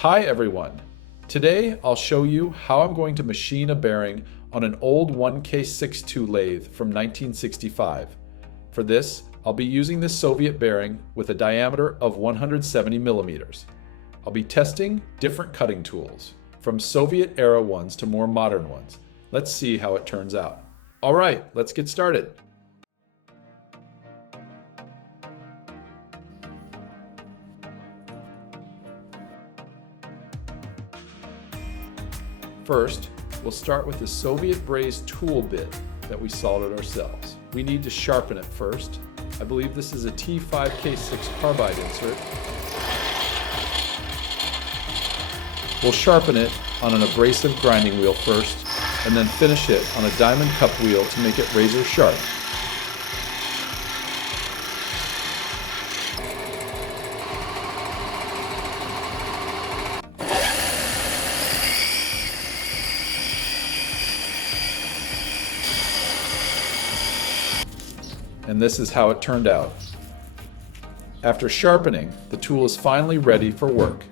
Hi everyone! Today I'll show you how I'm going to machine a bearing on an old 1K62 lathe from 1965. For this, I'll be using this Soviet bearing with a diameter of 170 millimeters. I'll be testing different cutting tools, from Soviet-era ones to more modern ones. Let's see how it turns out. Alright, let's get started. First, we'll start with the Soviet brazed tool bit that we soldered ourselves. We need to sharpen it first. I believe this is a T5K6 carbide insert. We'll sharpen it on an abrasive grinding wheel first, and then finish it on a diamond cup wheel to make it razor sharp. And this is how it turned out. After sharpening, the tool is finally ready for work.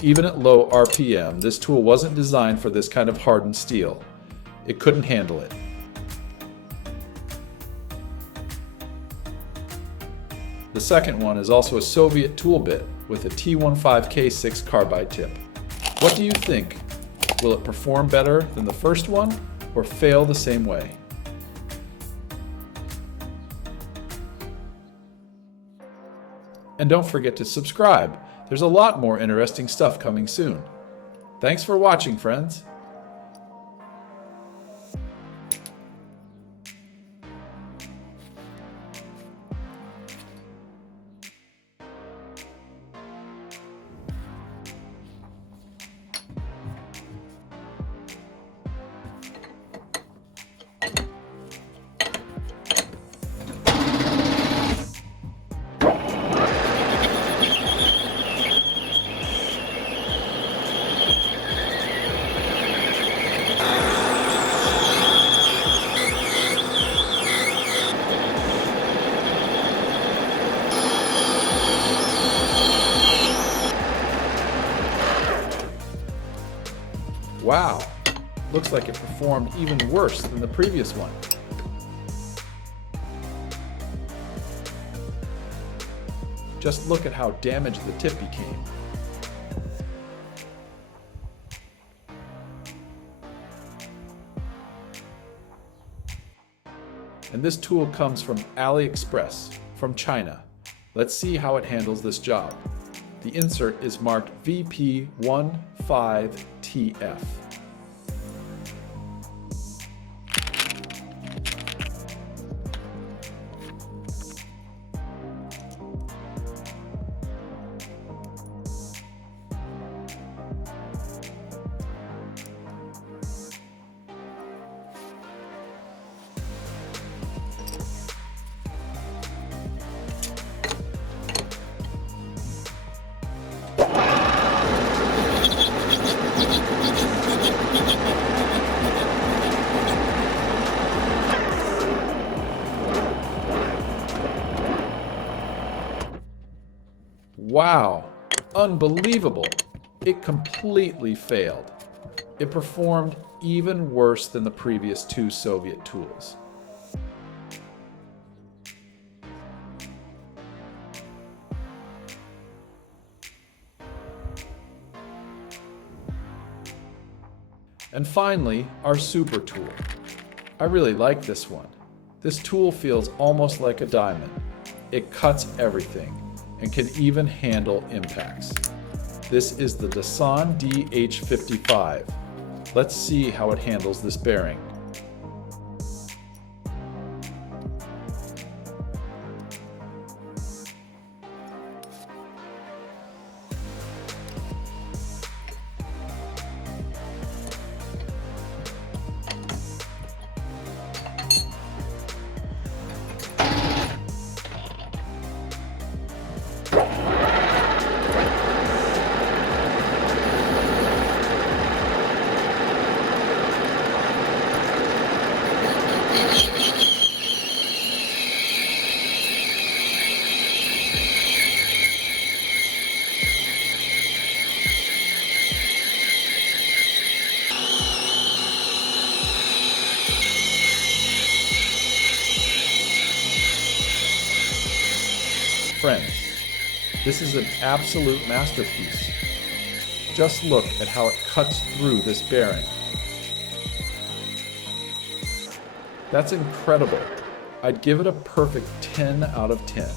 Even at low RPM, this tool wasn't designed for this kind of hardened steel. It couldn't handle it. The second one is also a Soviet tool bit with a T15K6 carbide tip. What do you think? Will it perform better than the first one or fail the same way? And don't forget to subscribe. There's a lot more interesting stuff coming soon. Thanks for watching, friends. Wow, looks like it performed even worse than the previous one. Just look at how damaged the tip became. And this tool comes from AliExpress, from China. Let's see how it handles this job. The insert is marked VP15TF. Wow, unbelievable! It completely failed. It performed even worse than the previous two Soviet tools. And finally, our super tool. I really like this one. This tool feels almost like a diamond. It cuts everything and can even handle impacts. This is the Dasan DH55. Let's see how it handles this bearing. This is an absolute masterpiece. Just look at how it cuts through this bearing. That's incredible. I'd give it a perfect 10 out of 10.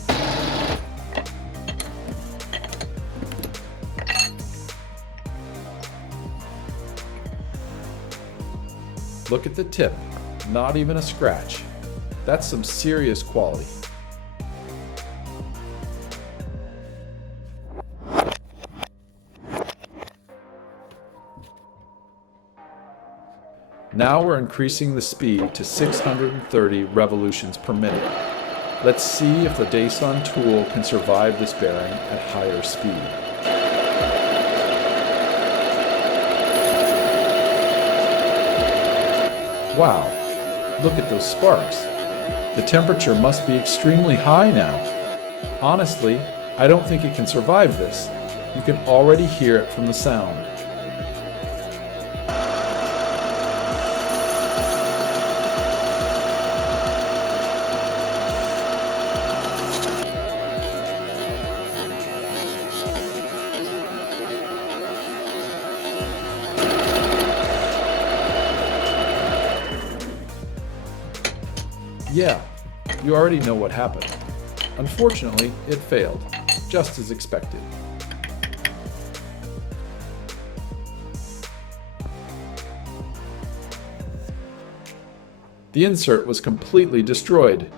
Look at the tip, not even a scratch. That's some serious quality. Now we're increasing the speed to 630 revolutions per minute. Let's see if the Dasan tool can survive this bearing at higher speed. Wow, look at those sparks. The temperature must be extremely high now. Honestly, I don't think it can survive this. You can already hear it from the sound. Yeah, you already know what happened. Unfortunately, it failed, just as expected. The insert was completely destroyed.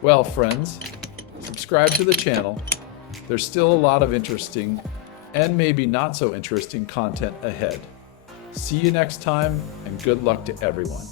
Well, friends, subscribe to the channel. There's still a lot of interesting and maybe not so interesting content ahead. See you next time, and good luck to everyone.